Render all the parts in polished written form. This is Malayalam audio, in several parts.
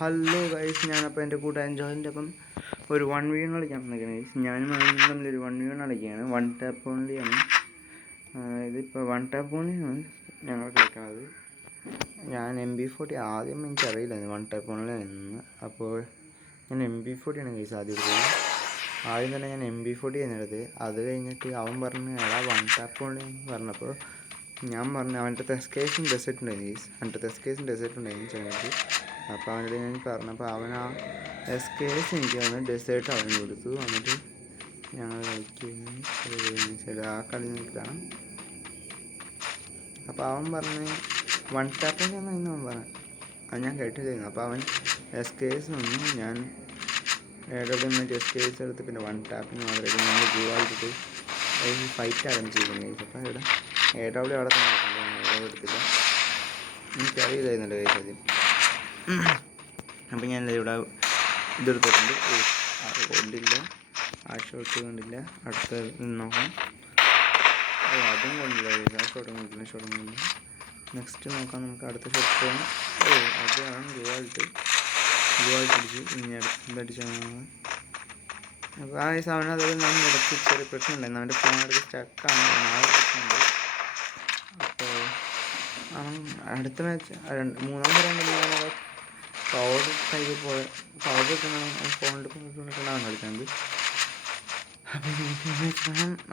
ഹലോ ഗൈസ്, ഞാനപ്പോൾ എൻ്റെ കൂട്ടുകാരൻ ജോയിൻ്റെ അപ്പം ഒരു 1v1 കളിക്കാൻ വന്നിരിക്കുന്നത് ഗൈസ്. ഞാനും അവനും തമ്മിലൊരു 1v1 കളിക്കുകയാണ്. 1 ടാപ്പ് ഓൺലിയാണ്. ഇതിപ്പോൾ 1 ടാപ്പ് ഓൺലിയാണ് ഞങ്ങൾ കളിക്കുന്നത്. ഞാൻ MB40 ആദ്യം എനിക്കറിയില്ലായിരുന്നു 1 ടാപ്പ് ഓൺലി എന്ന്. അപ്പോൾ ഞാൻ MB40 ആണ് ഗൈസ് ആദ്യം എടുത്തത്. ആദ്യം തന്നെ ഞാൻ MB40 എടുത്തത്. അത് കഴിഞ്ഞിട്ട് അവൻ പറഞ്ഞു എടാ 1 ടാപ്പ് ഓൺലി പറഞ്ഞപ്പോൾ ഞാൻ പറഞ്ഞു അവൻ്റെ തെസ്കേസും ഡെസേർട്ട് ഉണ്ടായിരുന്നു ഗൈസ്. അവൻ്റെ തെസ്കേസും ഡെസേർട്ട് ഉണ്ടായിരുന്നു ചെന്നിട്ട്. അപ്പോൾ അവനോട് ഞാൻ പറഞ്ഞപ്പോൾ അവൻ ആ എസ്കേസ് എനിക്ക് വന്ന് ഡെസേർട്ട് അവന് കൊടുത്തു. എന്നിട്ട് ഞങ്ങൾ കളിക്കുന്നു. ആ കളി നിൽക്കണം. അപ്പോൾ അവൻ പറഞ്ഞ് 1 ടാപ്പിൻ്റെ ഇന്ന് അവൻ പറഞ്ഞു. അത് ഞാൻ കേട്ടില്ലായിരുന്നു. അപ്പോൾ അവൻ എസ്കേസ് വന്നു. ഞാൻ മറ്റേ എസ്കേസ് എടുത്ത് പിന്നെ 1 ടാപ്പിന് മാത്രമേ നമ്മൾ ഗൂവായിട്ട് ഫൈറ്റ് ആരംഭിച്ചിരിക്കുന്നു. അപ്പോൾ ഇവിടെ AW അവിടെ തന്നെ എടുത്തില്ല. എനിക്കറിയില്ലായിരുന്നല്ലോ ഗൈസ് ആദ്യം. അപ്പം ഞാൻ ഇവിടെ ഇതെടുത്തിട്ടുണ്ട്. കൊണ്ടില്ല, ആ ഷോട്ട് കൊണ്ടില്ല. അടുത്ത നോക്കാം. അതും കൊണ്ടില്ല, ആ ഷോട്ടും കൊണ്ടില്ല. നെക്സ്റ്റ് നോക്കാം. നമുക്ക് അടുത്ത ഷോട്ട് പോകാം. അതാണ് ഗുവാൾട്ട് അടിച്ച് ഇനി അടുത്തടിച്ചാണ്. അപ്പോൾ ആ അവനത് ഞാൻ ഇടയ്ക്ക് ചെറിയ പ്രശ്നമുണ്ടായിരുന്നു. അവൻ്റെ ഫോൺ എടുത്ത് സ്റ്റക്കാണ്, പ്രശ്നമുണ്ട്. അപ്പോൾ അവൻ അടുത്ത മാച്ച് മൂന്നാമത്തെ റൗണ്ടിൽ പവർ ടൈപ്പ് പോലെ പവർ കിട്ടണം ഫോണിൽ കിട്ടണമെന്നാണ് കളിക്കുന്നത്.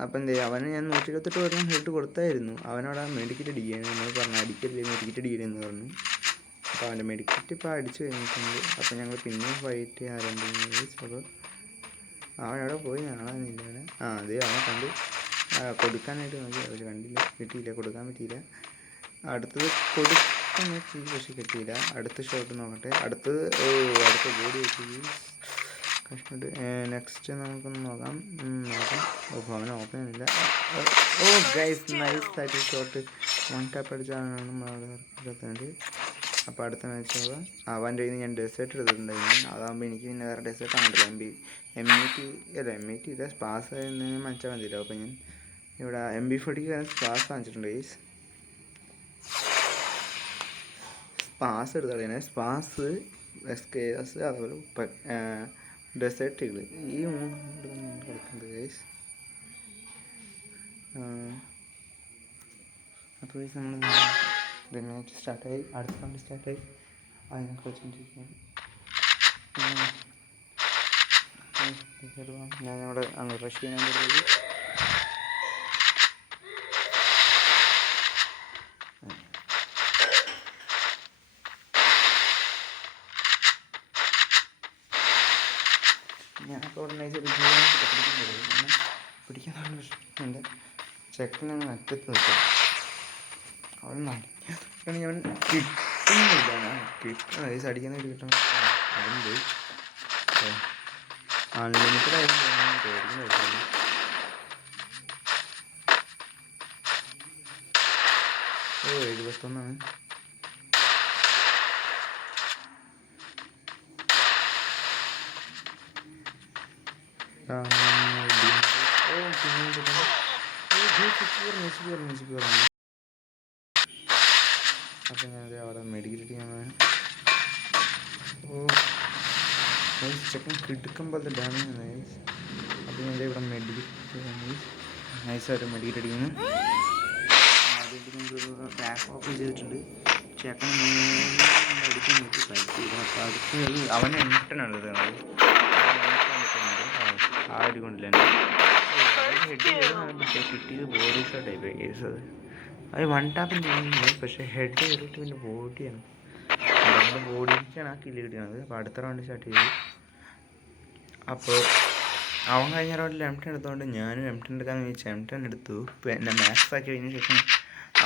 അപ്പം എന്ത് ചെയ്യും, അവന് ഞാൻ 128 വരെ ഹെഡ് കൊടുത്തായിരുന്നു. അവനോട് ആ മെഡിക്കറ്റ് അടിക്കുകയാണ്. നമ്മൾ പറഞ്ഞു അടിക്കല്ലേ, മെഡിക്കറ്റ് അടിക്കലെന്ന് പറഞ്ഞു. അപ്പോൾ അവൻ്റെ മെഡിക്കറ്റ് ഇപ്പോൾ അടിച്ചു കഴിഞ്ഞിട്ടുണ്ട്. അപ്പോൾ ഞങ്ങൾ പിന്നെ ഫൈറ്റ് ആരംഭിക്കുന്നത്. അപ്പോൾ അവനവിടെ പോയി കാണാനില്ല. അതേ അവനെ കണ്ട് കൊടുക്കാനായിട്ട് നോക്കി, പക്ഷെ കണ്ടില്ല, കിട്ടിയില്ല, കൊടുക്കാൻ പറ്റിയില്ല. അടുത്തത് കൊടുക്കാൻ പറ്റി, പക്ഷെ കിട്ടിയില്ല. അടുത്ത ഷോട്ട് നോക്കട്ടെ. അടുത്ത ബോഡി വെച്ച് കഷ്ടിട്ട്. നെക്സ്റ്റ് നമുക്കൊന്ന് നോക്കാം. അവൻ ഓപ്പൺ ചെയ്യുന്നില്ല. ഗൈസ് നൈസ് ആയിട്ട് ഷോട്ട് 1 ടാപ്പ് അടിച്ചാണ് നിർത്തുന്നത്. അപ്പോൾ അടുത്ത മാച്ച് നോക്കാം. അവൻ്റെ കയ്യിൽ നിന്ന് ഞാൻ ഡെസേർട്ട് എടുത്തിട്ടുണ്ടായിരുന്നു. അതാകുമ്പോൾ എനിക്ക് പിന്നെ വേറെ ഡെസേർട്ട് ആണല്ലോ. M80 ഇല്ല, സ്പാസ് ആയിരുന്നെങ്കിൽ മനസ്സിലാൻ മതിയില്ല. അപ്പോൾ ഞാൻ ഇവിടെ MB40 സ്പാസ് വാങ്ങിച്ചിട്ടുണ്ട് ഗൈസ്. സ്പാസ് എടുത്താണ്. സ്പാസ്, SKS, അതുപോലെ ഡെസേർട്ടുകൾ, ഈ 3 കളിക്കുന്നത് ഗൈസ്. അപ്പോൾ ഗൈസ് നമ്മൾ മാച്ച് സ്റ്റാർട്ടായി, അടുത്ത റൗണ്ട് സ്റ്റാർട്ടായി. അതിനെ കളിച്ചുകൊണ്ടിരിക്കുകയാണ്. ഞാനവിടെ അങ്ങ് റഷ് ചെയ്യാൻ പറ്റുന്നത്. ഞാനപ്പോൾ ഓർഗനൈസ് പിടിക്കാനുള്ള പ്രശ്നമുണ്ട്. ചെക്കനങ്ങ് അറ്റത്ത് നിൽക്കും. അവൻ നടക്കുകയാണെങ്കിൽ അവൻ കിട്ടുന്നില്ല. കിട്ടണം അടിക്കുന്ന കിട്ടണം. അവൻ പോയി അൺലിമിറ്റഡ് ആയിരുന്നു. പേടിക്കുന്ന പറ്റില്ല. ഓ 71 അപ്പം ഞാനത് അവിടെ മെഡിക്കറ്റ് ചെയ്യാൻ ചെക്കൻ കിടക്കും പോലത്തെ ഡാമേജ് ആണ്. അപ്പം ഞാൻ ഇവിടെ മെഡിക്കറ്റ് നൈസായിട്ട് മെഡിക്കറ്റ് അടിക്കുന്നു. ആദ്യം ബാക്ക് ഓഫ് ചെയ്തിട്ടുണ്ട്. ചെക്കൻ അടിക്കാൻ നോക്കി ഫൈറ്റ് ചെയ്തു. അപ്പോൾ അടുത്തത് അവൻ എംട്ടനാണ് എടുക്കുന്നത്. ആ ഒരു കൊണ്ടില്ല പക്ഷേ കിട്ടിയത് ബോഡി ഷോട്ടായി കേസത്. അത് 1 ടാപ്പിന് ചെയ്യുന്നില്ല, പക്ഷേ ഹെഡ് കയറിയിട്ട് പിന്നെ ബോഡിയാണ്. നമ്മുടെ ബോഡിക്കാണ് ആ കില്ല് കിട്ടുന്നത്. അപ്പോൾ അടുത്ത റൗണ്ട് സ്റ്റാർട്ട് ചെയ്തു. അപ്പോൾ അവൻ കഴിഞ്ഞ റൗണ്ടിൽ M10 എടുത്തുകൊണ്ട് ഞാനും M10 എടുക്കാമെന്ന് ചോദിച്ചാൽ M10 എടുത്തു. പിന്നെ മാക്സ് ആക്കി കഴിഞ്ഞ ശേഷം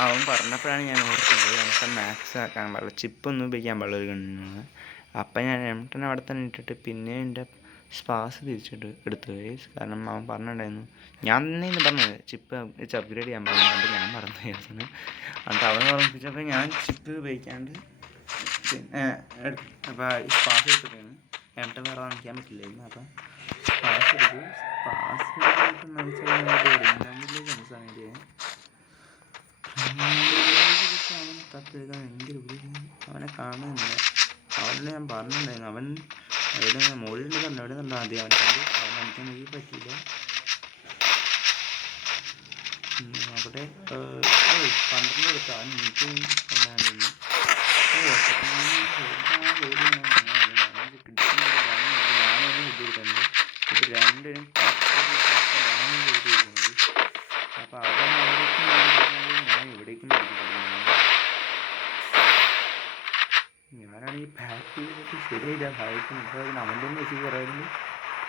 അവൻ പറഞ്ഞപ്പോഴാണ് ഞാൻ ഓർത്തത് നമുക്ക് മാക്സ് ആക്കാൻ പാടില്ല, ചിപ്പൊന്നും ഉപയോഗിക്കാൻ പാടില്ല ഒരു ഗണ്ണിനാണ്. അപ്പം ഞാൻ M10 അവിടെ തന്നെ ഇട്ടിട്ട് പിന്നെ എൻ്റെ സ്പാസ് തിരിച്ചിട്ട് എടുത്തു ഗൈസ്. കാരണം അവൻ പറഞ്ഞിട്ടുണ്ടായിരുന്നു, ഞാൻ തന്നെയാണ് പറഞ്ഞത് ചിപ്പ് വെച്ച് അപ്ഗ്രേഡ് ചെയ്യാൻ പറഞ്ഞു. അത് ഞാൻ മറന്നു വിചാരിച്ചത്. എന്നിട്ട് അവൻ ഓർമ്മിപ്പിച്ചപ്പോൾ ഞാൻ ചിപ്പ് ഉപയോഗിക്കാണ്ട് പിന്നെ അപ്പോൾ സ്പാസ് എടുത്തിട്ടാണ്. M10 വേറെ വാങ്ങിക്കാൻ പറ്റില്ലായിരുന്നു. അപ്പം സ്പാസ് എടുത്തു. സ്പാസ് മനസ്സിലാക്കി അവനെ തപ്പെടുക്കാൻ ഭയങ്കര അവനെ കാണുന്നില്ല. അവനോട് ഞാൻ പറഞ്ഞിട്ടുണ്ടായിരുന്നു. അവൻ എവിടെ മുകളിൽ പറഞ്ഞു എവിടെ നിന്നുണ്ടോ ആദ്യം അവൻ കണ്ട് അവൻ അടിക്കാൻ എനിക്ക് പറ്റിയില്ല. അവിടെ 12 എടുത്ത് അവൻ എനിക്ക് എന്നായിരുന്നു ഞാനൊന്നും വിദ്യയിട്ടുണ്ട്. ഇത് രണ്ടിനും അപ്പോൾ അവൻ അവിടേക്കും ഞാൻ ഇവിടേക്കും ഞാനാണെങ്കിൽ പാക്ക് ചെയ്തിട്ട് ശരിയായില്ല. ഭാഗ്യത്തിന് ഇപ്പോൾ അവൻ്റെ ഒന്ന് വെച്ച് കുറയായിരുന്നു.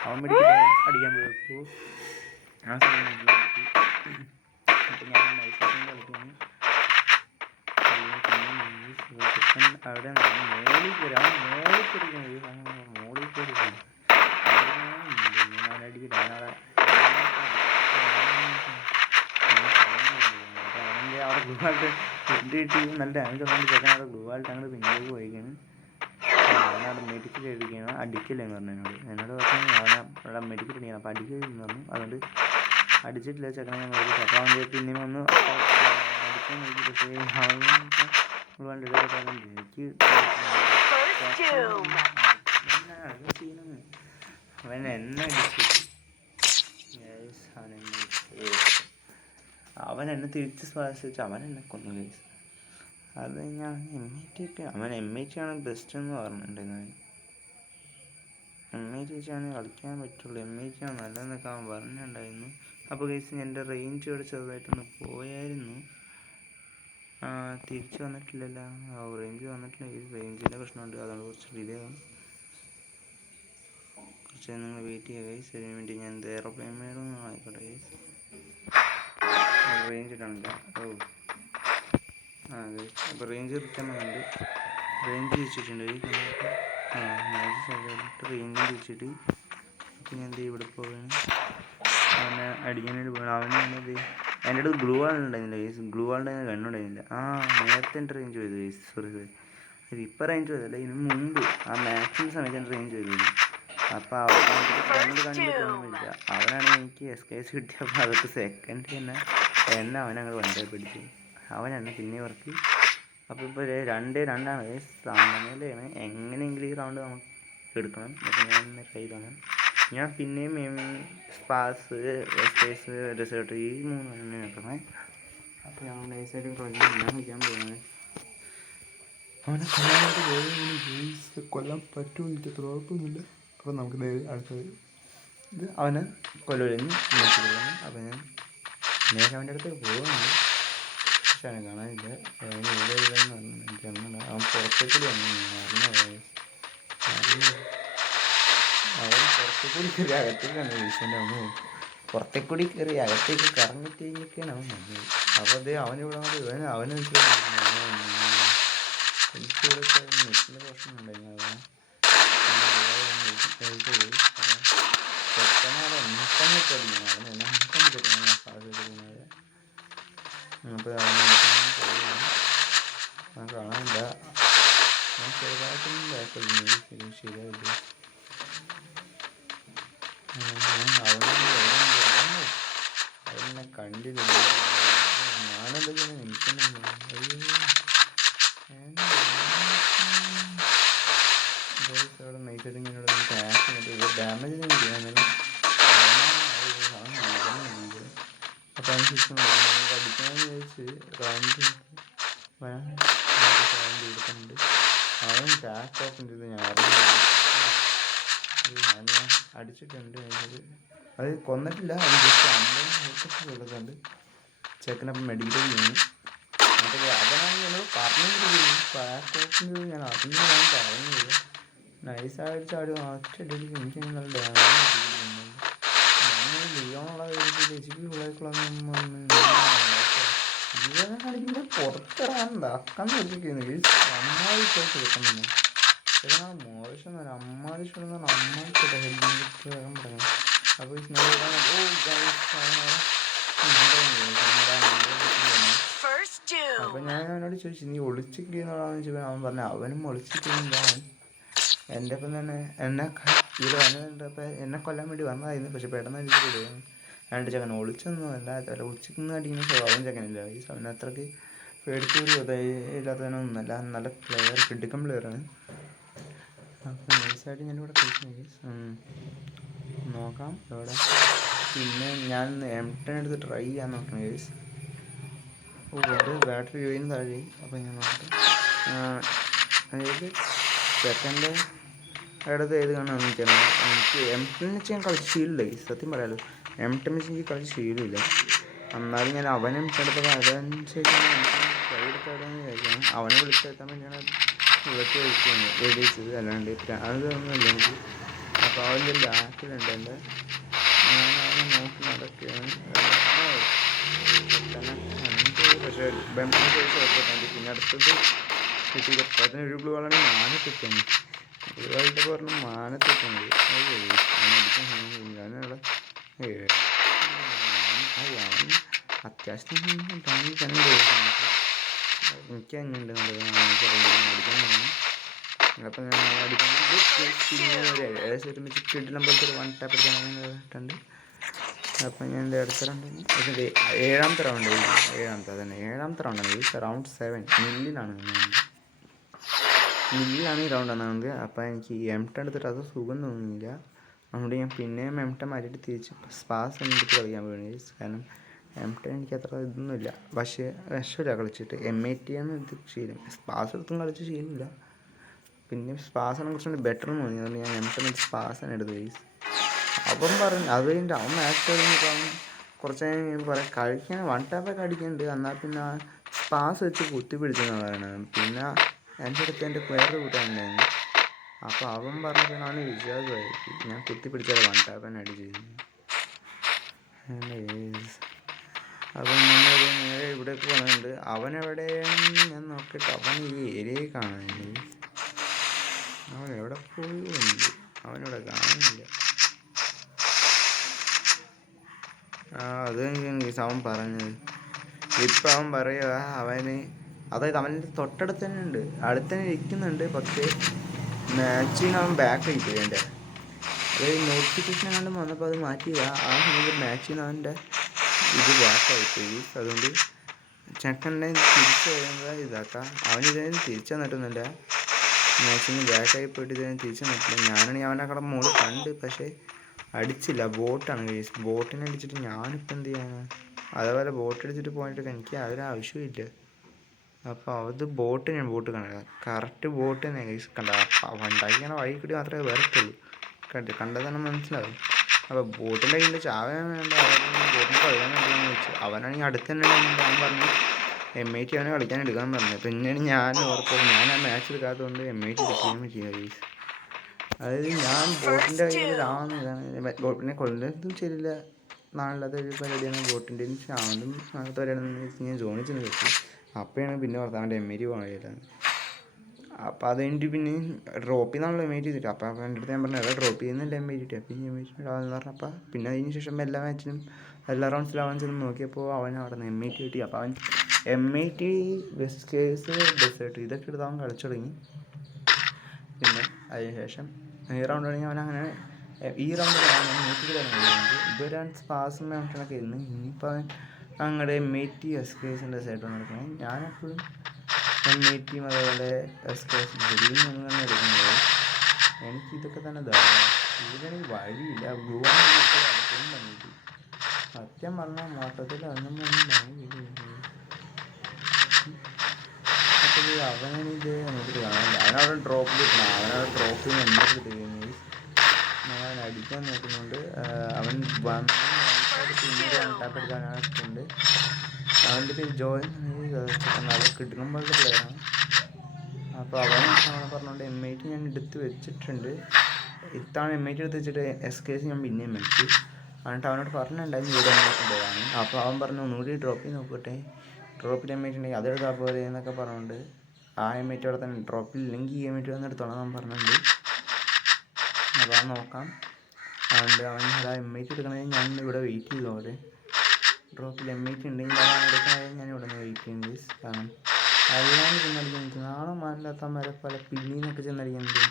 അവൻ മേടിച്ചിട്ട് അടിക്കാൻ പോയപ്പോൾ ആ സമയം അപ്പോൾ ഞാൻ നൈസായിട്ട് കളിക്കുന്നു. അവിടെ മോളിൽ കയറി അവൻ മോളിൽ കയറിക്കുന്നത് മോളിൽ കയറി ഞാനടിക്കില്ല. അവൻ്റെ അവിടെ ഗ്ലൂവായിട്ട് ഫുഡ് കിട്ടി നല്ല ഡാമേജ് ഉള്ളതുകൊണ്ട് ചേട്ടൻ അവിടെ ഗ്ലൂവായിട്ട് അങ്ങോട്ട് പിന്നിലേക്ക് പോയിക്കാണ്. അവനവിടെ മെഡിക്കൽ അടിക്കുകയാണ്. അടിക്കില്ലെന്ന് പറഞ്ഞു എന്നോട് പറഞ്ഞു അവനെ അവിടെ മെഡിക്കൽ അടിക്കണം. അപ്പോൾ അടിക്കില്ലെന്ന് പറഞ്ഞു. അതുകൊണ്ട് അടിച്ചിട്ടില്ല ചെക്കനെ ഞാൻ നോക്കി. അപ്പോൾ അവൻ്റെ പിന്നെയും ഒന്ന് അടിക്കാൻ നോക്കി. പക്ഷേ അവൻ എനിക്ക് സീനാണ്. അവൻ എന്നെ അടിച്ചിട്ട് അവൻ എന്നെ തിരിച്ച് സ്പർശിച്ച് അവൻ എന്നെ കൊന്നു കേസ്. അത് ഞാൻ അവൻ MIT ആണ് ബെസ്റ്റ് എന്ന് പറഞ്ഞിട്ടുണ്ടായിരുന്നു. MIT ആണ് കളിക്കാൻ പറ്റുള്ളൂ, MIT ആണ് നല്ലതെന്നൊക്കെ അവൻ പറഞ്ഞിട്ടുണ്ടായിരുന്നു. അപ്പോൾ കേസ് എൻ്റെ റേഞ്ച് ഇവിടെ ചെറുതായിട്ടൊന്ന് പോയായിരുന്നു. തിരിച്ച് വന്നിട്ടില്ലല്ലോ. റേഞ്ച് വന്നിട്ടില്ല. ഈ റേഞ്ചിൻ്റെ പ്രശ്നമുണ്ട്. അതുകൊണ്ട് കുറച്ച് ഡിലേ ആവും. കുറച്ച് നിങ്ങൾ വെയിറ്റ് ചെയ്യുക ഗൈസ്. അതിന് വേണ്ടി ഞാൻ എയർപ്ലെയിൻ മേഡൊന്നും ആയിക്കോട്ടെ ഗൈസ്. റേഞ്ച് ഇട്ടാണില്ല. ഗൈസ് അപ്പോൾ റേഞ്ച് റിട്ടേൺ വന്നിട്ടുണ്ട്. റേഞ്ച് തിരിച്ചിട്ടുണ്ട്. റേഞ്ച് തിരിച്ചിട്ട് അപ്പോൾ ഞാൻ എന്ത് ഇവിടെ പോവുകയാണ്. അവനെ അടിക്കാനായിട്ട് പോകണം. അവനെന്ത് എൻ്റെ അടുത്ത് ഗ്ലൂ വാൾ ഉണ്ടായിരുന്നില്ല കേസ്. ഗ്ലൂ വാളുണ്ടായിരുന്ന കണ്ണുണ്ടായിരുന്നില്ല. നേരത്തെ എൻ്റെ റേഞ്ച് പോയത് കേസ്. സോറി ഇപ്പോൾ റേഞ്ച് പോയതല്ല, ഇതിന് മുമ്പ് ആ മാക്സിമം സമയത്ത് എൻ്റെ റേഞ്ച് പോയത്. അപ്പോൾ അവനോട് കണ്ടിട്ടൊന്നുമില്ല. അവനാണെങ്കിൽ എനിക്ക് SKS കിട്ടിയപ്പോൾ അതൊക്കെ സെക്കൻഡ് എന്നെ അവനങ്ങൾ വണ്ടി പിടിച്ചു. അവനെന്നെ പിന്നെ വർക്ക്. അപ്പോൾ ഇപ്പോൾ 2-2 സമനിലയാണ്. എങ്ങനെയെങ്കിലും ഈ റൗണ്ട് നമുക്ക് എടുക്കണം. അപ്പോൾ ഞാൻ കയ്യിലാണ്. ഞാൻ പിന്നെയും സ്പാസ് SKS റിസൾട്ട് ഈ 3 തന്നെ എടുക്കണേ. അപ്പോൾ ഞാൻ നൈസായിട്ട് ഞാൻ വയ്ക്കാൻ പോകുന്നത്. അവനെ കൊല്ലാനായിട്ട് പോയി കൊല്ലാൻ പറ്റുമോ എനിക്ക് കുഴപ്പമൊന്നുമില്ല. അപ്പോൾ നമുക്ക് അടുത്തത് ഇത് അവനെ കൊല്ലുന്നു നോക്കിക്കൊള്ളുന്നു. അപ്പോൾ ഞാൻ നേരെ അവൻ്റെ അടുത്തേക്ക് പോകുന്നുണ്ട്. പക്ഷെ അവനെ കാണാനില്ല. അവന് ഇവിടെ ഇല്ലെന്ന് പറഞ്ഞു. എനിക്ക് അങ്ങനെ അവൻ പുറത്തേക്കൂടി വന്നു. അവൻ പുറത്തേക്കൂടി കയറി അകത്തേക്കാണ് വിളിച്ചതിൻ്റെ അമ്മ. പുറത്തേക്കൂടി കയറി അകത്തേക്ക് കറങ്ങിട്ട് കഴിഞ്ഞൊക്കെയാണ് അവൻ വന്നത്. അപ്പോൾ അതേ അവനിവിടെ വന്നത് അവന് എനിക്കിവിടെ നെറ്റിൻ്റെ പ്രശ്നം ഉണ്ടായിരുന്നു. ചെക്കനവിടെ എണ്ണക്കണ്ണിട്ട് അടിക്കുന്നു. അവൻ എണ്ണക്കണ്ണി തരുന്ന സാഹചര്യത്തിനായ. അപ്പോൾ അവൻ കാണാനില്ല. ഞാൻ ചെറുതായിട്ടൊന്നും ബാക്കടിക്കുന്നു. ശരിയായില്ല. അവനെ കണ്ടില്ല. ഞാനെന്തൊക്കെയാണ് എനിക്കൊന്നും അവിടെ നൈസായിട്ട് ഇങ്ങനെ ഡാമേജ് ചെയ്യാൻ. അപ്പോൾ അതിന് ശേഷം അടിക്കാമെന്ന് വിചാരിച്ച് റൗണ്ട് എടുക്കുന്നുണ്ട്. അവൻ ടാക്ക് ഓഫ് ചെയ്ത് ഞാൻ അടിച്ചിട്ടുണ്ട്. അത് കൊന്നിട്ടില്ല. അത് ജസ്റ്റ് അമ്പത് കൊടുക്കുന്നുണ്ട്. ചെക്കനപ്പം മെഡിക്കൽ ചെയ്യുന്നു. അപ്പോൾ അവനാണ് ഞങ്ങൾ പറഞ്ഞിട്ട് ടാക്ക് ഓഫ് ചെയ്ത് ഞാൻ അറിഞ്ഞാണ് പറയുന്നത്. നൈസായിട്ട് ചാടി ഒറ്റയടിക്ക് എനിക്ക് നല്ല ഡാമേജ് കിട്ടിയിട്ടുണ്ട്. ഞാൻ ലിയോണുള്ള HP ഫുള്ളായിക്കൊള്ളാന്ന് ഇവനെ കളിക്കുമ്പോൾ പുറത്തിറങ്ങാൻ അക്കന്ന് വെച്ചിരിക്കുന്നു. അമ്മാതിരിച്ചായിട്ട് കിട്ടുന്നു. ഏതാണ് മോശം അമ്മാതിരിച്ചോന്ന് പറഞ്ഞാൽ അമ്മാതിരിച്ചോട്ടെ ഹെൽമെറ്റ് വേഗം പറയാം. അപ്പോൾ അപ്പോൾ ഞാൻ അവനോട് ചോദിച്ചു നീ ഒളിച്ചിരിക്കുന്നതാണെന്ന് ചോദിച്ചപ്പോൾ അവൻ പറഞ്ഞു അവനും ഒളിച്ചിരിക്കുന്നതാണ്. എൻ്റെ ഒപ്പം തന്നെ ഇത് വന്നിട്ടപ്പോൾ എന്നെ കൊല്ലാൻ വേണ്ടി വന്നതായിരുന്നു. പക്ഷെ പെട്ടെന്ന് എനിക്ക് വിടുകയാണ്. രണ്ട് ചെക്കൻ ഒളിച്ചൊന്നും അല്ല. ഒളിച്ചിരിക്കുന്ന അടിക്കുന്ന സ്വഭാവം ചെക്കനില്ല. ഈ അവൻ അത്രയ്ക്ക് പേടിച്ചൊരു ഇല്ലാത്തവനൊന്നുമല്ല. നല്ല പ്ലെയർ കിടുക്കൻ പ്ലെയറാണ്. നൈസായിട്ട് ഞാനിവിടെ കളിക്കുന്നു. നോക്കാം ഇവിടെ. പിന്നെ ഞാൻ M10 എടുത്ത് ട്രൈ ചെയ്യാൻ നോക്കണം ഗൈസ്. അത് ബാറ്ററി വീഴുന്ന താഴെ. അപ്പോൾ ഞാൻ നോക്കട്ടെ. അതായത് സെക്കൻഡ് അടുത്ത് ഏത് കാണാമെന്ന് വെച്ചാൽ എനിക്ക് M10 വെച്ച് ഞാൻ കളിച്ച് ശീലമില്ല ഗൈസ്. സത്യം പറയാമല്ലോ, M10 വെച്ച് എനിക്ക് കളിച്ച് ശീലമില്ല. എന്നാലും ഞാൻ അവനെ എടുത്തപ്പോൾ അതനുസരിച്ച് ട്രൈ എടുക്കാമെന്ന് വിചാരിച്ചാണ്. അവനെ വിളിച്ചെത്താൻ വേണ്ടിയാണ് വിളിച്ച് വെടിവെച്ചത്. അല്ലാണ്ട് അതൊന്നുമില്ല എനിക്ക്. അപ്പോൾ അവൻ്റെ ബാക്കിലുണ്ട് എൻ്റെ. ഞാൻ അവനെ നോക്കി നടക്കുകയാണ്. പക്ഷേ ബെമ്പിനെ ചോദിച്ച് ഓർത്തിട്ടുണ്ട്. പിന്നെ അടുത്തത് കിട്ടിയത് അതിനൊരു ബ്ലൂ ആളാണ് മാനത്തെത്തുന്നു. ഇതുമായിട്ട് പറഞ്ഞു മാനത്തെത്തുന്നത് അടിക്കാൻ സമയമില്ല. അതിനുള്ള അത്യാവശ്യം ടൈം തന്നെ എനിക്ക് തന്നെ ഉണ്ട് അടിക്കാൻ തുടങ്ങി. അപ്പം ഞാൻ അടിക്കുന്നത് പിന്നെ ഏകദേശം ഒരുമിച്ച് കിഡിലുമ്പോഴത്തെ ഒരു 1 ടാപ്പ് എടുത്തിട്ടുണ്ട്. അപ്പം ഞാൻ എൻ്റെ അടുത്ത റൗണ്ട് ഏഴാമത്തെ റൗണ്ട് റൗണ്ടാണ്. റൗണ്ട് 7 മില്ലിലാണ് ഈ റൗണ്ട് വന്നത്. അപ്പോൾ എനിക്ക് M10 എടുത്തിട്ട് അത് സുഖം തോന്നുന്നില്ല. അതുകൊണ്ട് ഞാൻ പിന്നെയും M10 മാറ്റിയിട്ട് തിരിച്ച് സ്പാസ് എടുത്ത് കളിക്കാൻ പോയി. കാരണം M10 എനിക്ക് അത്ര ഇതൊന്നുമില്ല. പക്ഷേ വിഷമില്ല കളിച്ചിട്ട്. M80 ആണ് എടുത്ത് ശീലം. സ്പാസ് എടുത്തും കളിച്ച് ശീലമില്ല. പിന്നെ സ്പാസാണ് കുറച്ചുകൂടി ബെറ്റർ എന്ന് തോന്നി. അതുകൊണ്ട് ഞാൻ M10 എടുത്ത് സ്പാസാണ് എടുത്ത് ഗൈസ്. അവൻ പറഞ്ഞു അത് കഴിഞ്ഞിട്ട് അവൻ മാച്ച് കഴിഞ്ഞിട്ട് കുറച്ച് കഴിഞ്ഞ് പറയാം കളിക്കാൻ 1 ടാപ്പൊക്കെ അടിക്കുന്നുണ്ട്. എന്നാൽ പിന്നെ സ്പാസ് വെച്ച് കുത്തി പിടിച്ചെന്നാണ് പറയണത്. പിന്നെ എൻ്റെ അടുത്ത് എൻ്റെ വേറെ കൂട്ടാനുണ്ടായിരുന്നു. അപ്പോൾ അവൻ പറഞ്ഞപ്പോൾ അവന് വിശ്വാസമായിരിക്കും ഞാൻ കുത്തി പിടിച്ചാൽ 1 ടാപ്പ് അടിച്ചിരുന്നു. അപ്പം നമ്മൾ നേരെ ഇവിടേക്ക് പോകുന്നുണ്ട്. അവനെവിടെയാണെന്ന് ഞാൻ നോക്കിയിട്ട് അവൻ ഈ ഏരിയയിൽ കാണുന്നുണ്ട്. അവൻ എവിടെ പോയിട്ടുണ്ട്, അവനിവിടെ കാണുന്നില്ല. അത് അവൻ പറഞ്ഞത്. ഇപ്പം അവൻ പറയുക അവന് അതായത് അവൻ്റെ തൊട്ടടുത്ത് തന്നെ ഉണ്ട്, അടുത്ത് തന്നെ ഇരിക്കുന്നുണ്ട്. പക്ഷേ മാച്ചിന് അവൻ ബാക്ക് ആയിപ്പോയി. എൻ്റെ അതായത് നോട്ടിഫിക്കേഷൻ കണ്ട് വന്നപ്പോൾ അത് മാറ്റിയതാ. ആ സമയത്ത് മാച്ചിന് അവൻ്റെ ഇത് ബാക്കായിപ്പോയി. അതുകൊണ്ട് ചെക്കൻ്റെ തിരിച്ച് കഴിയുമ്പോൾ ഇതാക്കാം. അവനിതേലും തിരിച്ചു തന്നിട്ടൊന്നുമില്ല. മാച്ചിന് ബാക്കായി പോയിട്ട് ഇതേലും തിരിച്ചു തന്നിട്ടില്ല. ഞാനാണെങ്കിൽ അവൻ്റെ കട മുകളിൽ കണ്ട്, പക്ഷേ അടിച്ചില്ല. ബോട്ടാണ് കേസ്. ബോട്ടിനെ അടിച്ചിട്ട് ഞാനിപ്പോൾ എന്ത് ചെയ്യാനാണ്? അതേപോലെ ബോട്ട് അടിച്ചിട്ട് പോയിട്ടൊക്കെ എനിക്ക് അതിനാവശ്യമില്ല. അപ്പോൾ അത് ബോട്ടിനാണ്. ബോട്ട് കണ്ടത് കറക്റ്റ് ബോട്ട് തന്നെ കേസ്. ഉണ്ടാക്കിയാണ് വഴി കൂടി മാത്രമേ വരത്തുള്ളൂ. കണ്ടത് തന്നെ മനസ്സിലാവും. അപ്പോൾ ബോട്ടിൻ്റെ കയ്യിൽ ചാവാൻ വേണ്ട, ബോട്ടിന് കളിക്കാൻ വേണ്ടിയാണെന്ന് വെച്ചു. അവനാണെങ്കിൽ അടുത്ത് തന്നെ ഉണ്ടായിരുന്നു. അവൻ പറഞ്ഞു M80 അവനെ കളിക്കാൻ എടുക്കാൻ പറഞ്ഞു. പിന്നെയാണ് ഞാൻ ഓർത്തത് ഞാൻ ആ മാച്ച് എടുക്കാത്തതുകൊണ്ട് M80 എടുക്കുകയും പറ്റിയ കേസ്. അതായത് ഞാൻ ബോട്ടിൻ്റെ കയ്യിൽ ചാവുന്നതാണ്. ബോട്ടിനെ കൊല്ലുന്നതും ശരിയില്ല, നാളില്ലാത്ത ഒരു പരിപാടിയാണ്. ബോട്ടിൻ്റെയും ചാവുന്നതും അങ്ങനത്തെ പരിപാടിയാണെന്ന് വെച്ച് ഞാൻ ജോണിൽ ചെന്ന് വെച്ചു. അപ്പോഴാണ് പിന്നെ ഭർത്താവിൻ്റെ M80 പോകണമായിരുന്നു. അപ്പോൾ അത് കഴിഞ്ഞിട്ട് പിന്നെ ഡ്രോപ്പ് ചെയ്യുന്നാണല്ലോ M80 ചെയ്തിട്ട്. അപ്പോൾ എൻ്റെ അടുത്ത് ഞാൻ പറഞ്ഞു എവിടെ ഡ്രോപ്പ് ചെയ്യുന്നില്ല M80. അപ്പോൾ ഈ M80 ഇടാമെന്ന് പറഞ്ഞപ്പോൾ പിന്നെ അതിന് ശേഷം എല്ലാ മാച്ചിനും എല്ലാ റൗണ്ട്സിലും അവൻ ചെന്ന് നോക്കിയപ്പോൾ അവൻ അവിടെ നിന്ന് M80 കിട്ടി. അപ്പോൾ അവൻ M80 ബെസ്റ്റ് കേസ് ഡെസേർട്ട് ഇതൊക്കെ എടുത്ത് അവൻ കളിച്ചു തുടങ്ങി. പിന്നെ അതിന് ശേഷം ഈ റൗണ്ട് തുടങ്ങി അവൻ അങ്ങനെ ഈ റൗണ്ടിൽ ഇതുവരെ സ്പാസും കണക്കൊക്കെ ഇരുന്ന്. ഇനിയിപ്പോൾ അവൻ അങ്ങടെ M80 എസ് കേസിൻ്റെ സൈഡ് വന്നിരിക്കണം. ഞാനെപ്പോഴും M80 അതേപോലെ എസ് കേസ് ഗ്രീൻ ഒന്നും തന്നെ എടുക്കുന്നത്. എനിക്കിതൊക്കെ തന്നെ ധാരാളം. ഇതിനാണെങ്കിൽ വഴിയില്ല. ബ്ലൂ അടുത്തും പണിയിട്ട് സത്യം പറഞ്ഞാൽ മൊത്തത്തിൽ ഒന്നും പണിയില്ല. അപ്പോൾ അവനാണിത് നമുക്ക് കാണാനില്ല. അവനവിടെ ഡ്രോപ്പിൽ കിട്ടണം. അവനവിടെ ഡ്രോപ്പിൽ നിന്ന് എന്നൊക്കെ ചെയ്യുന്നത് അവൻ അടിക്കാൻ നോക്കുന്നുണ്ട്. അവൻ പിന്നീട് ടാപ്പ് എടുക്കാനായിട്ടുണ്ട്. അവൻ്റെ പേര് ജോയിൻ അത് കിട്ടുമ്പോഴത്തെ പ്ലെയറാണ്. അപ്പോൾ അവൻ പറഞ്ഞുകൊണ്ട് M80 ഞാൻ എടുത്ത് വെച്ചിട്ടുണ്ട്. ഇത്തവണ M80 എടുത്ത് വെച്ചിട്ട് എസ് കേസ് ഞാൻ പിന്നെയും വെച്ചു. എന്നിട്ട് അവനോട് പറഞ്ഞിട്ടുണ്ടായിരുന്നു ഇവിടെ M80 പോകാൻ. അപ്പോൾ അവൻ പറഞ്ഞു ഒന്നുകൂടി ഡ്രോപ്പ് ചെയ്ത് നോക്കട്ടെ, ഡ്രോപ്പിൽ M80 ഉണ്ടെങ്കിൽ അതെടുക്കാൻ പോലെ എന്നൊക്കെ പറഞ്ഞുകൊണ്ട് ആ M80 അവിടെ തന്നെ ഡ്രോപ്പിലില്ലെങ്കിൽ ഈ M80 വന്ന് എടുത്തോളാം അവൻ പറഞ്ഞിട്ടുണ്ട്. അപ്പോൾ അത് നോക്കാം. അതുകൊണ്ട് അവൻ ആ M80 എടുക്കണമെങ്കിൽ ഞാൻ ഇവിടെ വെയിറ്റ് ചെയ്തു പോലെ. ഡ്രോപ്പിൽ M80 ഉണ്ടെങ്കിൽ അതാണ് എടുക്കണമെങ്കിൽ ഞാൻ ഇവിടെ നിന്ന് വെയിറ്റ് ചെയ്യുന്നത്. കാരണം അല്ലാണ്ട് ചെന്നടിക്കുന്നത് നാളെ മാനില്ലാത്തമാരെ പല പിന്നീന്നൊക്കെ ചെന്നടിക്കുന്നത്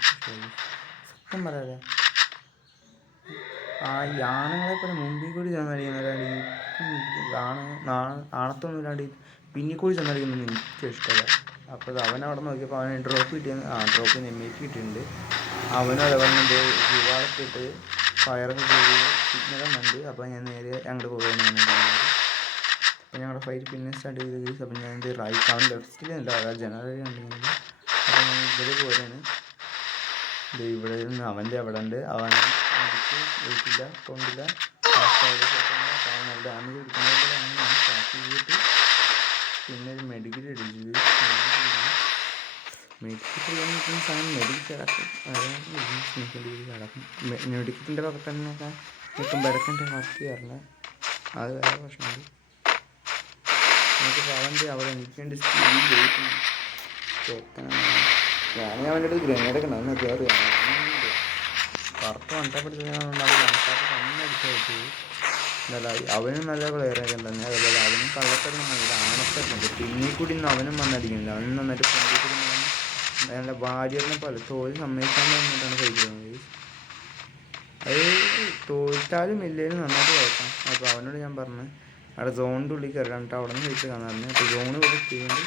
സത്യം പറയാതെ. ഈ ആണുങ്ങളെ പോലെ മുമ്പിൽ കൂടി ചെന്നടിക്കുന്നവരാണ് ആണത്തൊന്നും ഇല്ലാണ്ട് പിന്നിൽ കൂടി ചെന്നടിക്കുന്നത് എനിക്ക് ഇഷ്ടമല്ല. അപ്പോൾ അവൻ അവിടെ നോക്കിയപ്പോൾ അവന് ഡ്രോപ്പ് കിട്ടിയെന്ന് ഡ്രോപ്പിൽ നിന്ന് എം കിട്ടിയിട്ടുണ്ട്. അവനും അതവണ്ണിൻ്റെ യുവാളൊക്കെ ഇട്ട് ഫയറൊക്കെ ചെയ്ത് സിഗ്നലും ഉണ്ട്. അപ്പോൾ ഞാൻ നേരെ അങ്ങോട്ട് പോവുകയാണ്. അപ്പോൾ ഞങ്ങളുടെ ഫൈറ്റ് പിന്നെ സ്റ്റാർട്ട് ചെയ്ത്. അപ്പോൾ ഞാൻ ഇത് റൈറ്റ് അവൻ ലെഫ്റ്റിലുണ്ട്, അതായത് ജനറൽ കണ്ടിരുന്നത്. അപ്പോൾ ഞാൻ ഇവിടെ പോരാണ്. ഇത് ഇവിടെ നിന്ന് അവൻ്റെ അവിടെ ഉണ്ട്. അവൻ അടിച്ച് വെയിറ്റില്ല, കൊണ്ടില്ല, നല്ല ഡാമേജ് എടുക്കുന്നതുകൊണ്ടാണ് ഞാൻ സ്റ്റാർട്ട് ചെയ്തിട്ട് പിന്നെ ഒരു മെഡിക്കൽ അടിച്ചത്. മെഡിക്കറ്റ് ചെയ്യാൻ നിൽക്കുന്ന സാധനം മെഡിക്കറ്റ് കിടക്കും, കിടക്കും. മെഡിക്കറ്റിൻ്റെ പക്കത്ത് തന്നെയൊക്കെ നിൽക്കുമ്പോൾ ഇടയ്ക്കെൻ്റെ വർക്ക് ചെയ്യാറില്ല, അത് വേറെ പ്രശ്നമുണ്ട്. നമുക്ക് അവൻ്റെ അവിടെ എനിക്ക് വേണ്ടി സ്പീഡ് വെയിറ്റ് ഞാൻ അവൻ്റെ അടുത്ത് ഗ്രനേഡൊക്കെ ഉണ്ട്, അവന് കയറി കറുത്ത് വണ്ടപ്പെടുത്തുന്നതുകൊണ്ട് അവൻ വണ്ടപ്പാട്ട് കണ്ണടിച്ച് വെച്ചു. അവനും നല്ല പ്ലെയറൊക്കെ തന്നെ. അതുപോലെ അവനും കള്ളത്തടുന്നുണ്ട്, ആണത്തടുന്നുണ്ട്. പിന്നിൽ കൂടി നിന്ന് അവനും വന്നടിക്കുന്നില്ല. അവനും നന്നായിട്ട് ഫ്രണ്ടിൽ കൂടി നല്ല ഭാര്യനെ പോലെ തോൽ സമ്മതിക്കാൻ വേണ്ടിയിട്ടാണ് കഴിക്കുന്നത്. അത് തോറ്റാലും ഇല്ലേലും നന്നായിട്ട് കഴിക്കാം. അപ്പോൾ അവനോട് ഞാൻ പറഞ്ഞു അവിടെ സോണിൻ്റെ ഉള്ളിൽ കയറിയിട്ട് അവിടെ നിന്ന് ഫൈറ്റ് കാണാറുണ്ട്. അപ്പോൾ സോണ് ഇവിടെ എത്തിയതുകൊണ്ട്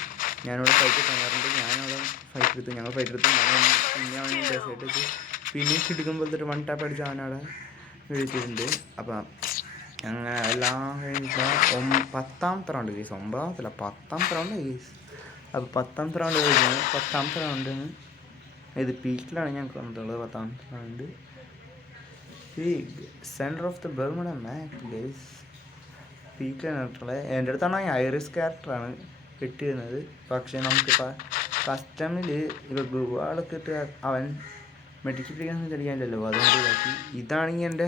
ഞാനിവിടെ ഫൈറ്റ് കാണാറുണ്ട്. ഞാനവിടെ ഫൈറ്റ് എടുത്തു, ഞങ്ങൾ ഫൈറ്റ് എടുത്തു. പിന്നെ അവൻ ഡെസേർട്ട് ഫിനിഷ് എടുക്കുമ്പോഴത്തെ വൺ ടാപ്പ് അടിച്ച് അവനവിടെ വിളിച്ചിട്ടുണ്ട്. അപ്പം അങ്ങനെ എല്ലാം കഴിഞ്ഞിട്ട് 10ാമത്തെ റൗണ്ട് കേസ്, 9ാമത്തല്ല 10ാമത്തെ റൗണ്ട് കേസ്. അപ്പോൾ 10ാമത്തെ റൗണ്ട് കഴിഞ്ഞാൽ 10ാമത്തെ റൗണ്ടിന് ഇത് പീക്കിലാണ് ഞങ്ങൾക്ക് വന്നിട്ടുള്ളത്. 10ാമത്തെ റൗണ്ട് ഈ centre of the Bermuda map ഗേസ് പീക്കിലാണ് ഇട്ടുള്ളത്. എൻ്റെ അടുത്താണ് ഐറിസ് ക്യാരക്ടറാണ് കിട്ടിയിരുന്നത്. പക്ഷേ നമുക്കിപ്പോൾ കസ്റ്റമിൽ ഇപ്പോൾ ഗ്ലൂവാളൊക്കെ ഇട്ട് അവൻ മെഡിക്കൽ അടിക്കാനില്ലല്ലോ, അതുകൊണ്ട് ഇതാക്കി. ഇതാണെങ്കിൽ എൻ്റെ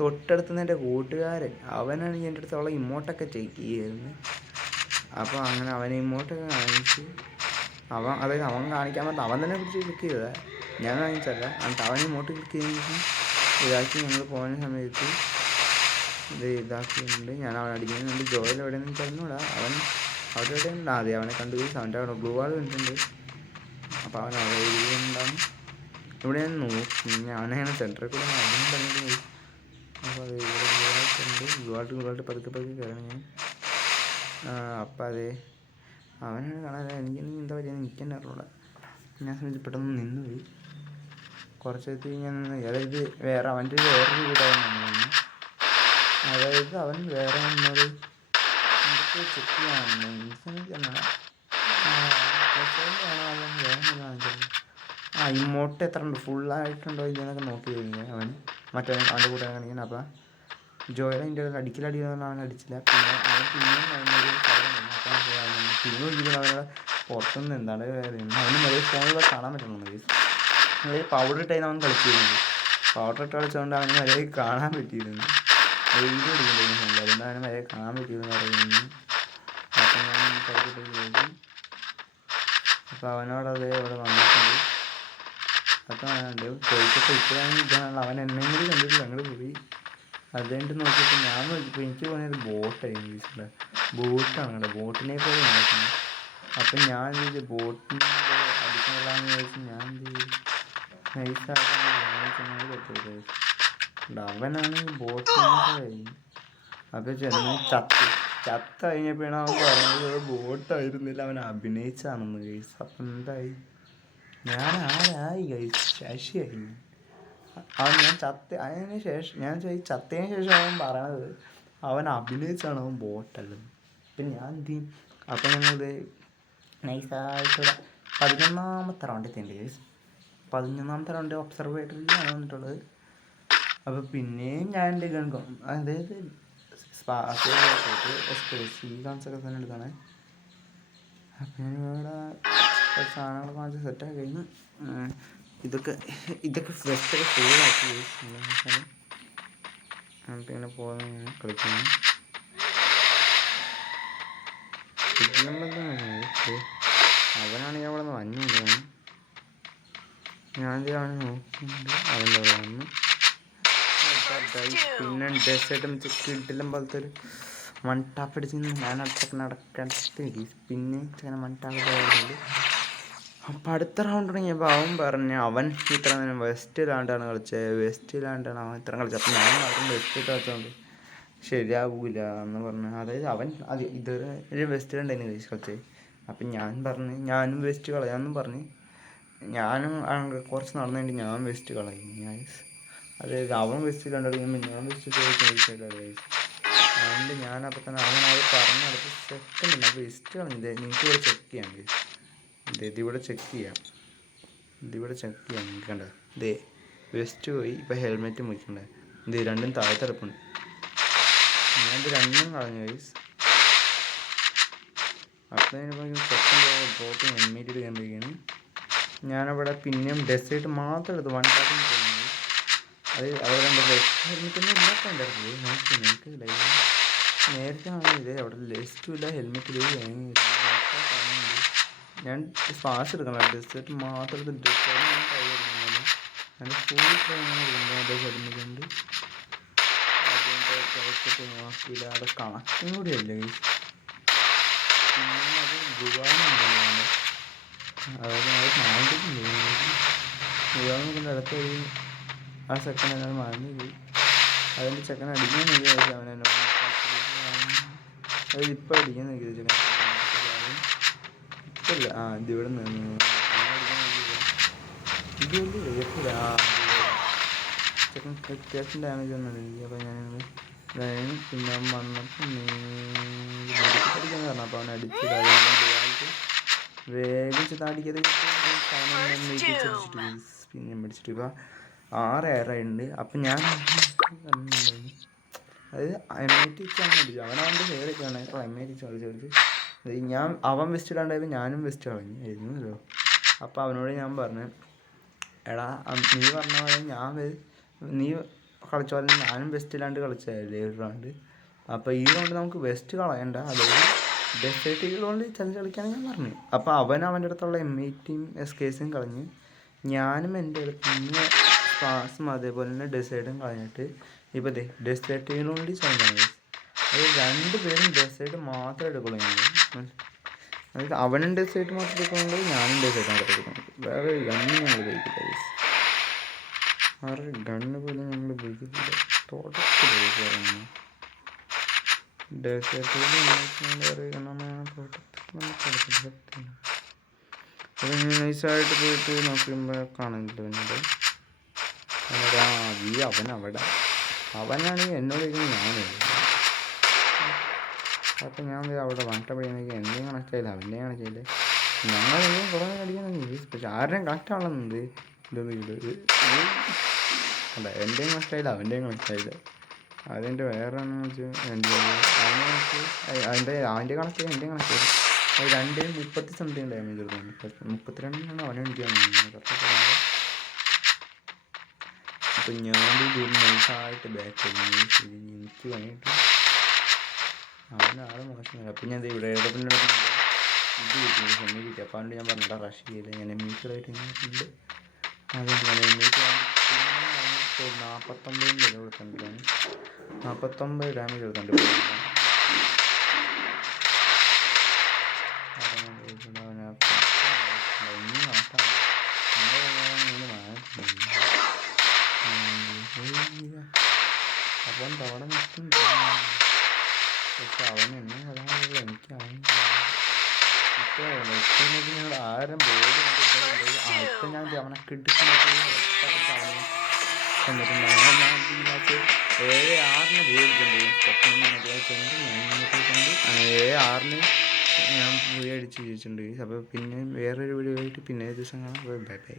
തൊട്ടടുത്തുനിന്ന് എൻ്റെ കൂട്ടുകാരൻ, അവനാണെങ്കിൽ എൻ്റെ അടുത്തുള്ള ഇമോട്ടൊക്കെ ചെക്ക് ചെയ്യുമായിരുന്നു. അപ്പോൾ അങ്ങനെ അവൻ ഇമോട്ടൊക്കെ കാണിച്ച് അതായത് അവൻ കാണിക്കാൻ പറഞ്ഞ അവൻ തന്നെ പിടിച്ച് ക്ലിക്ക് ചെയ്തതാണ്, ഞാൻ കാണിച്ചല്ല. എന്നിട്ട് അവൻ ഇമോട്ട് ക്ലിക്ക് ചെയ്തതിന് ഇതാക്കി ഞങ്ങൾ പോകുന്ന സമയത്ത് ഇത് ഇതാക്കിയിട്ടുണ്ട്. ഞാൻ അവൻ അടിക്കുന്നുണ്ട്. ജോയിൽ എവിടെയെന്ന് പറഞ്ഞൂടാ, അവൻ അവിടെ എവിടെ ഉണ്ട്. ആദ്യം അവനെ കണ്ടു അവൻ്റെ അവിടെ ബ്ലൂ വാൾ വന്നിട്ടുണ്ട്. അപ്പോൾ അവൻ അവിടെ ഉണ്ടാകും. ഇവിടെ ഞാൻ നോക്കി, ഞാനാണ് സെൻറ്ററിൽ കൂടെ അതിനും പറഞ്ഞിട്ട്. അപ്പോൾ അത് ഇവിടെ ഗ്ലൂവാൾട്ട് പതുക്കെ കയറണം ഞാൻ. അപ്പം അതെ അവനാണ് കാണാൻ എനിക്കൊന്നും എന്താ പറയുക, എനിക്ക് തന്നെ അറിയില്ല. ഞാൻ ശ്രമിച്ച് പെട്ടെന്ന് നിന്നുപോയി. കുറച്ചെത്തി ഞാൻ അതായത് വേറെ അവൻ്റെ വേറൊരു വീടായിരുന്നു. അതായത് അവൻ വേറെ എന്നോട് എന്തൊക്കെ ചെക്ക് ചെയ്യാമെന്ന് എനിക്കെന്നാ ഇമോട്ട് എത്ര ഉണ്ട്, ഫുള്ളായിട്ടുണ്ടോ ഇല്ലെന്നൊക്കെ നോക്കി കഴിഞ്ഞാൽ അവൻ മറ്റേ അവൻ്റെ കൂടെ കാണിക്കാൻ. അപ്പം ജോയിൽ അതിൻ്റെ അടിക്കലടിയെന്ന് അവൻ അടിച്ചില്ല. പിന്നെ അവൻ പിന്നെയും അവനൊരു പിന്നെ ഒരിക്കലും അവനെ പുറത്തുനിന്ന് എന്താണ് അവന് നിറയെ ഫോണിലൂടെ കാണാൻ പറ്റുന്നുണ്ട്. നിറയെ പൗഡർ ഇട്ടായിരുന്നു അവൻ കളിച്ചിരുന്നത്. പൗഡർ ഇട്ട് കളിച്ചുകൊണ്ട് അവന് നിറയെ കാണാൻ പറ്റിയിരുന്നു. വീഡിയോ എടുക്കുന്നുണ്ടായിരുന്നു, അതുകൊണ്ട് അവന് നിറയെ കാണാൻ പറ്റിയെന്ന് പറയുന്നു. അപ്പം ഞാൻ കളിച്ചിട്ട് ചോദിച്ചു. അപ്പോൾ അവനോടത് ഇവിടെ വന്നിട്ടുണ്ട്. അപ്പം ഉണ്ട് ചോദിച്ചപ്പോൾ ഇപ്പോഴാണ് ഇതാണ് അവൻ എന്നെയും കൂടി കണ്ടിട്ട് ഞങ്ങൾ പോയി. അത് കഴിഞ്ഞിട്ട് നോക്കിയപ്പോൾ ഞാൻ നോക്കിയപ്പോൾ എനിക്ക് തോന്നിയത് ബോട്ടായിരുന്നു. ഇംഗ്ലീഷിലെ ബോട്ടാണ് കേട്ടോ, ബോട്ടിനെ പോലെ നോക്കുന്നത്. അപ്പം ഞാൻ എന്ത് ചെയ്തു, ബോട്ടിനെ അടിക്കണമെന്ന് ചോദിച്ചു. ഞാൻ എന്ത് ചെയ്തു, നൈസായിട്ട് അവനാണ് ബോട്ടിനെ കഴിഞ്ഞു. അപ്പോൾ ചെന്ന് ചത്ത കഴിഞ്ഞപ്പോഴാണ് അവൻ പറഞ്ഞത് ബോട്ടായിരുന്നില്ല, അവൻ അഭിനയിച്ചാണെന്ന് ഗൈസ്. അപ്പം എന്തായി, ഞാൻ ആരായി ഗൈസ്, ശശിയായി. അവൻ അതിന് ശേഷം ഞാൻ ചത്തതിന് ശേഷം അവൻ പറയണത് അവൻ അഭിനയിച്ചാണ്, അവൻ ബോട്ടല്ലെന്ന്. പിന്നെ ഞാൻ എന്ത് ചെയ്യും. അപ്പം ഞങ്ങളിത് നൈസായിട്ടൂടെ 11ാമത്തെ റൗണ്ടിൽ എത്തിയിട്ടുണ്ട് ഗൈസ്. 11ാമത്തെ റൗണ്ട് ഒബ്സർവേറ്ററിലാണ് വന്നിട്ടുള്ളത്. അപ്പോൾ പിന്നെയും ഞാൻ എൻ്റെ ഗൺകോ അതായത് സി ഗൺസൊക്കെ തന്നെ എടുത്താണ്. അപ്പം ഞാനിവിടെ സാധനങ്ങളൊക്കെ വാങ്ങിച്ച് സെറ്റാക്കി കഴിഞ്ഞു. ഇതൊക്കെ ഫ്രഷൊക്കെ ഫുള്ളാക്കി എന്നിട്ട് ഇങ്ങനെ പോകുന്ന കളിക്കുന്നു. അവനാണെങ്കിൽ അവിടെ നിന്ന് വന്നുകൊണ്ടാണ് ഞാൻ അവനെ നോക്കുന്നുണ്ട്. അവൻ്റെ അവിടെ വന്നു. പിന്നെ ഡെസേർട്ട് കിട്ടില്ല പോലത്തെ ഒരു വൺ ടാപ്പ് അടിച്ച് ഞാൻ അടുത്തൊക്കെ നടക്കട്ടെ. പിന്നെ അങ്ങനെ വൺ ടാപ്പ് ആയിട്ടുണ്ട്. അപ്പം അടുത്ത റൗണ്ട് തുടങ്ങിയപ്പോൾ അവൻ പറഞ്ഞു അവൻ ഇത്ര നേരം വെസ്റ്റിലാണ്ടാണ് കളിച്ചത്, വെസ്റ്റിലാണ്ടാണ് അവൻ ഇത്ര കളിച്ചത്. അപ്പം ഞാൻ പറഞ്ഞു വെസ്റ്റിൽ കളിച്ചതുകൊണ്ട് ശരിയാകൂല എന്ന് പറഞ്ഞു. അതായത് അവൻ ഇതൊരു വെസ്റ്റിലുണ്ടായിരുന്നു കളിച്ചത്. അപ്പം ഞാൻ പറഞ്ഞ് ഞാനും വെസ്റ്റ് കളയാമെന്നും പറഞ്ഞ് ഞാനും കുറച്ച് നടന്നിട്ട് ഞാൻ വെസ്റ്റ് കളയും ഗൈസ്. അതായത് അവൻ വെസ്റ്റ് കണ്ടുപിടിക്കുമ്പോൾ ഞാൻ വെസ്റ്റ് ചോദിച്ചില്ല ഗൈസ്. അതുകൊണ്ട് ഞാനപ്പോൾ തന്നെ അവനത് പറഞ്ഞടുത്ത് സെക്കൻഡ് ഉണ്ട്. അപ്പോൾ വെസ്റ്റ് കളഞ്ഞില്ലേ, നിങ്ങൾക്ക് ഇവിടെ ചെക്ക് ചെയ്യാം ഗൈസ്. ഇതിവിടെ ചെക്ക് ചെയ്യാം, നിങ്ങൾക്ക് കണ്ട ഇതേ വെസ്റ്റ് പോയി. ഇപ്പോൾ ഹെൽമെറ്റ് മുറിക്കണ്ടേ, ഇത് രണ്ടും താഴത്തെടുപ്പുണ്ട്. ഞാനിത് രണ്ടും കളഞ്ഞു ഗൈസ്. അപ്പോൾ സെക്കൻഡ് ഡ്രോപ്പിങ് എമ്മീറ്റ് എടുക്കുമ്പോഴേക്കാണ് ഞാനവിടെ പിന്നെയും ഡെസേർട്ട് മാത്രം എടുത്ത് 1 ടാപ്പിങ് പോകുന്നത്. അതുപോലെ എൻ്റെ ലെഫ്റ്റ് ഹെൽമെറ്റൊന്നും ഇല്ലാത്ത എൻ്റെ അടുത്ത് നോക്കി നിങ്ങൾക്ക് നേരത്തെ ആണെങ്കിൽ അവിടെ ലെസ്റ്റും ഇല്ല, ഹെൽമെറ്റ് ഞാൻ ഫാസ്റ്റ് എടുക്കണം. ഡെസേർട്ട് മാത്രം എടുത്ത് ഡെസേർട്ട് ഞാൻ കൈ എടുക്കുന്നത് ഞാൻ ഫുൾ ട്രെയിനിങ് എടുക്കുന്നത് ഹെൽമെറ്റുണ്ട്. അതുകൊണ്ട് നോക്കിയില്ല, അവിടെ കണക്റ്റും കൂടി അല്ലേ. പിന്നെ അത് ദുബായിന്നുണ്ടല്ലോ, അതായത് അത് മാറ്റിട്ടുണ്ട്. ദുബായി നോക്കുന്ന അടുത്ത് ആ സെക്കൻഡ് എന്നത് മറന്നു പോയി. അതിൻ്റെ ചെക്കൻ അടിക്കാൻ നോക്കി അവനെന്നെ അത് ഇപ്പം അടിക്കാൻ നോക്കിയത് ചെക്കൻ ഇപ്പല്ല. ഇതിവിടെ നിന്ന് ഇത് വലിയ വേപ്പില്ല. ചെക്കൻ അത്യാവശ്യം ഡാമേജ് വന്നിട്ടുണ്ട്. അപ്പോൾ ഞാനത് പിന്നെ വന്നപ്പോൾ അടിക്കാൻ പറഞ്ഞു. അപ്പോൾ അവൻ അടിച്ചിട്ട് വേഗം ചെത്താടിക്കത് പിന്നെ പിടിച്ചിട്ട് ഇപ്പോൾ 6 എയറായിട്ടുണ്ട്. അപ്പം ഞാൻ അതായത് എമ്മേറ്റ് വെച്ചാണ് അടിച്ചത്. അവനവൻ്റെ ഫേവറേറ്റാണ്. അപ്പോൾ എമ്മേറ്റ് വെച്ച് കളിച്ച് അവൻ വെസ്റ്റ് ഇടാണ്ടായപ്പോൾ ഞാനും വെസ്റ്റ് കളഞ്ഞായിരുന്നല്ലോ. അപ്പോൾ അവനോട് ഞാൻ പറഞ്ഞു, എടാ നീ പറഞ്ഞ പോലെ നീ കളിച്ച പോലെ ഞാനും വെസ്റ്റ് ഇല്ലാണ്ട് കളിച്ചതല്ലേ ഒരു റൗണ്ട്. അപ്പോൾ ഈ റൗണ്ട് നമുക്ക് വെസ്റ്റ് കളയണ്ട, അതായത് ഡെസേർട്ട് കൊണ്ട് ചലഞ്ച് കളിക്കാമെന്ന് ഞാൻ പറഞ്ഞു. അപ്പോൾ അവൻ്റെ അടുത്തുള്ള എമ്മേറ്റും എസ്കേസും കളഞ്ഞ് ഞാനും എൻ്റെ അടുത്ത് നിന്ന് സ്പാസും അതേപോലെ തന്നെ ഡെസേർട്ടും കളഞ്ഞിട്ട് ഇപ്പോൾ ഡെസേർട്ടിന് വേണ്ടി ചലഞ്ചാണ്. അത് 2 പേരും ഡെസേർട്ട് മാത്രമേ എടുക്കുള്ളൂ. അതായത് അവനും ഡെസേർട്ട് മാത്രം എടുക്കുന്നുണ്ട്, ഞാനും ഡെസേർട്ട് മാത്രം എടുക്കുന്നുണ്ട്. വേറെ ഗണ്ണ് ഞങ്ങൾ ഉപയോഗിക്കില്ല. വേറെ ഗണ്ണ് പോലും ഞങ്ങൾ ഉപയോഗിക്കില്ല. തുടക്കം ഡെസേർട്ട് അത് നൈസായിട്ട് പോയിട്ട് നോക്കുമ്പോൾ കാണില്ല. അവനാണെങ്കിൽ എന്നോട് ഞാനും. അപ്പം ഞാൻ അവിടെ വട്ടപ്പടിയാണെങ്കിൽ എൻ്റെയും കണക്റ്റായില്ല, അവൻ്റെയും കണക്റ്റായില്ല. ഞങ്ങളെങ്കിലും കുറേ അടിക്കുന്നുണ്ട്, പക്ഷെ ആരുടെയും കണക്റ്റ് ആവുന്നുണ്ട്. അല്ല, എൻ്റെയും കണക്റ്റായില്ല, അവൻ്റെയും കണക്റ്റായില്ല. അതിൻ്റെ വേറെ വെച്ചാൽ അവൻ്റെ കണക്റ്റായി എൻ്റെ കണക്റ്റായി. അത് 2 30 ഡാമേജ് എടുക്കുന്നു. 32 അവനെ അടിക്കാൻ കറക്റ്റ്. അപ്പം ഞാൻ നൈസായിട്ട് ബാക്ക് എനിക്ക് വേണ്ടിയിട്ട് അവനാളെ മോശമില്ല. അപ്പം ഞാൻ ഇവിടെ പിന്നെ ഇത് കിട്ടി, സെമ്മി കിട്ടി. അപ്പോൾ അതുകൊണ്ട് ഞാൻ പറഞ്ഞിട്ട് റഷ് ചെയ്ത് ഞാൻ എമ്മീറ്ററായിട്ട് ഇങ്ങനെയുണ്ട്. അതുകൊണ്ട് ഞാൻ എമ്മീറ്റ് 49 വില കൊടുത്തിട്ടുണ്ട്. 49 ഡാമേജ് കൊടുത്തിട്ടുണ്ട്. അപ്പം തവണ നിൽക്കും. പക്ഷെ അവൻ എന്നെ കളയാനുള്ള എനിക്ക് ഇപ്പോൾ ആരും ബോർഡ് ഇപ്പം ഞാൻ അവനെ കിടക്കുന്നത് എന്നിട്ട് ഞാൻ 7-6 ഞാൻ പോയി അടിച്ച് ചോദിച്ചിട്ടുണ്ട്. അപ്പോൾ പിന്നെ വേറൊരു വീഡിയോ ആയിട്ട് പിന്നെ ദിവസം കാണാം. Bye bye.